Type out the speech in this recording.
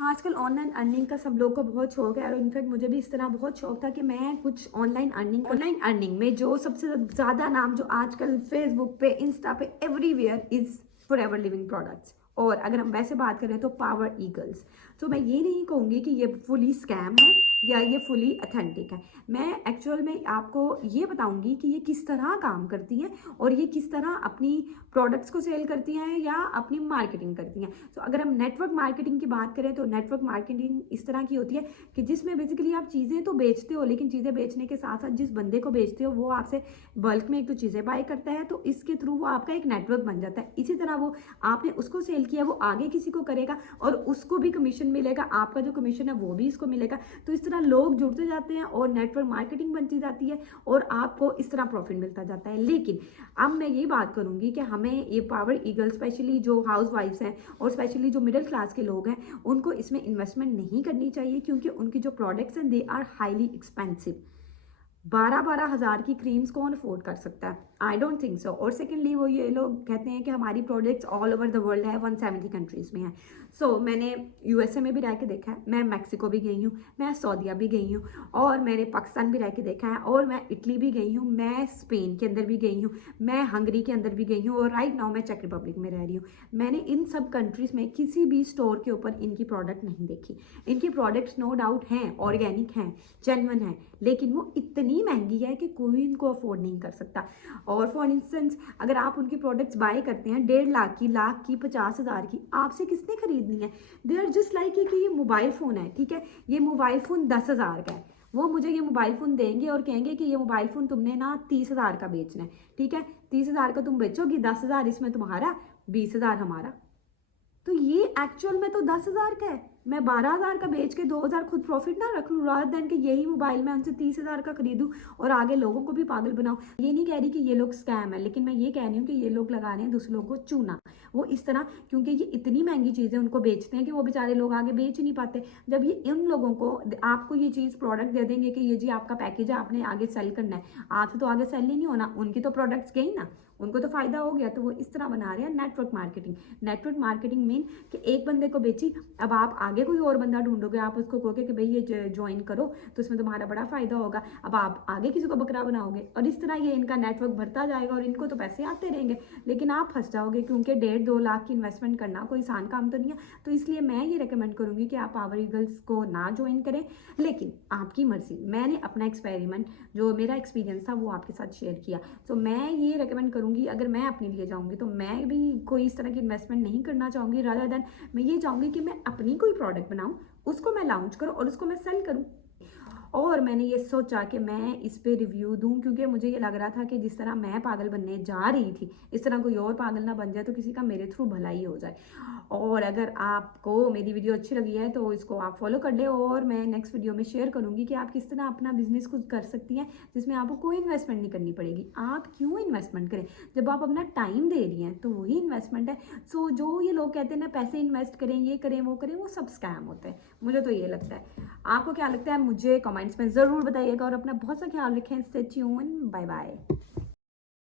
आजकल online earning का सब लोग को बहुत शौक है और इनफैक्ट मुझे भी इस तरह बहुत शौक था कि मैं कुछ ऑनलाइन अर्निंग में जो सबसे ज़्यादा नाम जो आजकल फेसबुक पे, इंस्टा पे, everywhere is forever living products. और अगर हम वैसे बात करें तो पावर ईगल्स। तो मैं ये नहीं कहूँगी कि ये फुली स्कैम है या ये फुली अथेंटिक है। मैं एक्चुअल में आपको ये बताऊंगी कि ये किस तरह काम करती हैं और ये किस तरह अपनी प्रोडक्ट्स को सेल करती हैं या अपनी मार्केटिंग करती हैं। तो अगर हम नेटवर्क मार्केटिंग की बात करें तो नेटवर्क मार्केटिंग इस तरह की होती है कि जिसमें बेसिकली आप चीज़ें तो बेचते हो, लेकिन चीज़ें बेचने के साथ साथ जिस बंदे को बेचते हो वो आपसे बल्क में एक तो चीज़ें बाय करता है, तो इसके थ्रू वो आपका एक नेटवर्क बन जाता है। इसी तरह वो आपने उसको सेल किया, वो आगे किसी को करेगा और उसको भी कमीशन मिलेगा, आपका जो कमीशन है वो भी इसको मिलेगा। तो इस तरह लोग जुड़ते जाते हैं और नेटवर्क मार्केटिंग बनती जाती है और आपको इस तरह प्रॉफिट मिलता जाता है। लेकिन अब मैं ये बात करूंगी कि हमें ये पावर ईगल, स्पेशली जो हाउस वाइफ्स हैं और स्पेशली जो मिडिल क्लास के लोग हैं, उनको इसमें इन्वेस्टमेंट नहीं करनी चाहिए क्योंकि उनकी जो प्रोडक्ट्स हैं दे आर हाईली एक्सपेंसिव। 12-12 हज़ार की क्रीम्स कौन अफोर्ड कर सकता है? I don't think so. और सेकेंडली वो ये लोग कहते हैं कि हमारी products all over the world है, 170 कंट्रीज़ में है। सो मैंने यूएसए में भी रह के देखा है, मैं मैक्सिको भी गई हूँ, मैं सऊदीया भी गई हूँ, और मैंने पाकिस्तान भी रह के देखा है, और मैं इटली भी गई हूँ, मैं स्पेन के अंदर भी गई हूँ, मैं हंगरी के अंदर भी गई हूँ, और राइट नाउ मैं चेक रिपब्लिक में रह रही हूँ। मैंने इन सब कंट्रीज़ में किसी भी स्टोर के ऊपर इनकी प्रोडक्ट नहीं देखी। इनकी प्रोडक्ट्स नो डाउट हैं, ऑर्गेनिक हैं, जेन्युइन हैं, लेकिन वो इतनी महंगी है कि कोई इनको अफोर्ड नहीं कर सकता। और फॉर इंस्टेंस अगर आप उनकी प्रोडक्ट्स बाय करते हैं 1.5 लाख की, लाख की, 50,000 की, आपसे किसने खरीदनी है? दे आर जस्ट लाइक कि ये मोबाइल फ़ोन है, ठीक है, ये मोबाइल फ़ोन 10,000 का है, वो मुझे ये मोबाइल फ़ोन देंगे और कहेंगे कि ये मोबाइल फ़ोन तुमने ना 30,000 का बेचना है, ठीक है, 30,000 का तुम बेचोगी, 10,000 इसमें तुम्हारा, 20,000 हमारा। तो ये एक्चुअल में तो 10,000 का है, मैं 12,000 का बेच के 2,000 खुद प्रॉफिट ना रख लूँ, रादर देन कि यही मोबाइल मैं उनसे 30,000 का खरीदूँ और आगे लोगों को भी पागल बनाऊँ। ये नहीं कह रही कि ये लोग स्कैम है, लेकिन मैं ये कह रही हूँ कि ये लोग लगा रहे हैं दूसरे लोगों को चूना। वो इस तरह, क्योंकि ये इतनी महंगी चीज़ें उनको बेचते हैं कि वो बेचारे लोग आगे बेच ही नहीं पाते। जब ये इन लोगों को आपको ये चीज़ प्रोडक्ट दे देंगे कि ये जी आपका पैकेज है, आपने आगे सेल करना है, आपसे तो आगे सेल ही नहीं होना, उनकी तो प्रोडक्ट्स गई ना, उनको तो फायदा हो गया। तो वो इस तरह बना रहे हैं network marketing. Network marketing mean कि एक बंदे को बेची, अब आप आगे कोई और बंदा ढूंढोगे, आप उसको कहोगे कि भाई ये ज्वाइन करो तो इसमें तुम्हारा बड़ा फायदा होगा, अब आप आगे किसी को बकरा बनाओगे और इस तरह ये इनका नेटवर्क बढ़ता जाएगा और इनको तो पैसे आते रहेंगे, लेकिन आप फंस जाओगे क्योंकि 1.5-2 लाख की इन्वेस्टमेंट करना कोई आसान काम तो नहीं है। तो इसलिए मैं ये रिकमेंड करूँगी कि आप पावर ईगल्स को ना ज्वाइन करें, लेकिन आपकी मर्जी। मैंने अपना एक्सपेरिमेंट, जो मेरा एक्सपीरियंस था, वो आपके साथ शेयर किया। तो मैं ये रिकमेंड करूँगी, अगर मैं अपने लिए जाऊँगी तो मैं भी कोई इस तरह की इन्वेस्टमेंट नहीं करना चाहूँगी। रादर देन मैं ये चाहूँगी कि मैं अपनी कोई प्रोडक्ट बनाऊँ, उसको मैं लॉन्च करूँ और उसको मैं सेल करूँ। और मैंने ये सोचा कि मैं इस पे रिव्यू दूं क्योंकि मुझे ये लग रहा था कि जिस तरह मैं पागल बनने जा रही थी, इस तरह कोई और पागल ना बन जाए, तो किसी का मेरे थ्रू भला ही हो जाए। और अगर आपको मेरी वीडियो अच्छी लगी है तो इसको आप फॉलो कर ले, और मैं नेक्स्ट वीडियो में शेयर करूंगी कि आप किस तरह अपना बिजनेस खुद कर सकती हैं जिसमें आपको कोई इन्वेस्टमेंट नहीं करनी पड़ेगी। आप क्यों इन्वेस्टमेंट करें? जब आप अपना टाइम दे रही हैं तो वही इन्वेस्टमेंट है। सो जो ये लोग कहते हैं ना पैसे इन्वेस्ट करें, ये करें, वो सब स्कैम होते हैं, मुझे तो ये लगता है। आपको क्या लगता है मुझे कमेंट्स में ज़रूर बताइएगा और अपना बहुत सा ख्याल रखें। Stay tune, bye bye.